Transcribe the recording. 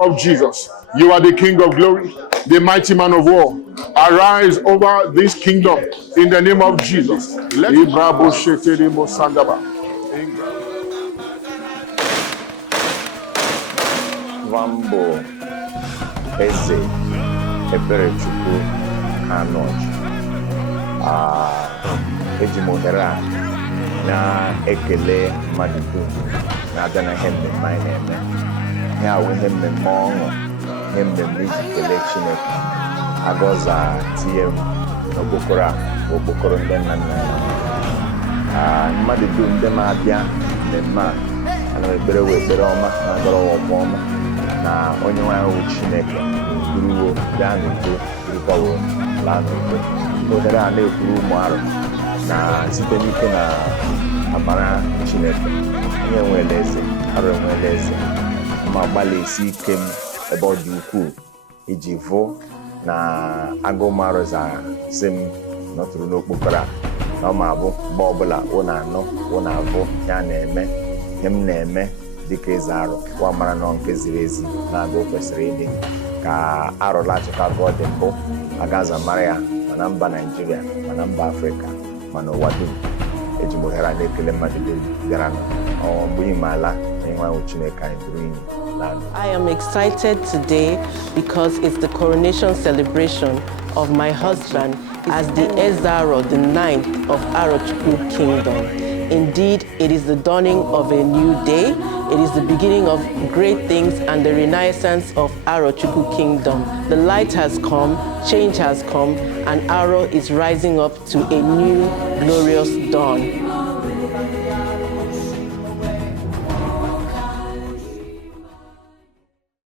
Of Jesus, you are the King of glory, the mighty man of war. Arise over this kingdom in the name of Jesus. Vambo Eze Eberechukwu Oji. Eji m ohere a na-ekele mmadụ dum na-abịa na ihe mmemme anyị na-eme. Ihe a wụ ihe mmemme ọṅụ, ihe mmemme iji kelee Chineke. Agọza tinye m n'okpokoro a, okpokoro ndị nna nna ya. Mmadụ dum ndị na-abịa mmemme a, ana m ekpere wee ekpere ọma na agọrọ ọgwụ ọma na onye nwe anyị wụ Chineke kwuruwo bịa n'udo, kwurukwawo laa n'udo. Ohere a na-ekwuru ụmụ Aro na site n'ike na amara Chineke, onye nwere eze, Aro enwere eze, ma gbalịsi ike m ebe ọ dị ukwuu iji vụ na agụ m arụzara si m nọtụrụ n'okpokoro a na ọ ma bụ mgbe ọbụla ụnụ anọ ụnụ abụ ya na-eme ihe m na-eme dịka Eze Aro wa mara nọ nke ziri ezi na-agụ kwesịrị ịdị ka Aro lachịkwa bụ ọ dị mbụ agaza mara ya mana mba Nigeria, mana mba Afrịka, mana ụwa dum. Eji m ohere a na-ekele mmadụ dum bịara mgbe ime ala enweghị Chineke anyị bụrụ inyi. I am excited today because it's the coronation celebration of my husband as the Eze Aro, the 9th of Arochukwu Kingdom. Indeed, it is the dawning of a new day. It is the beginning of great things and the renaissance of Arochukwu Kingdom. The light has come, change has come, and Aro is rising up to a new glorious dawn.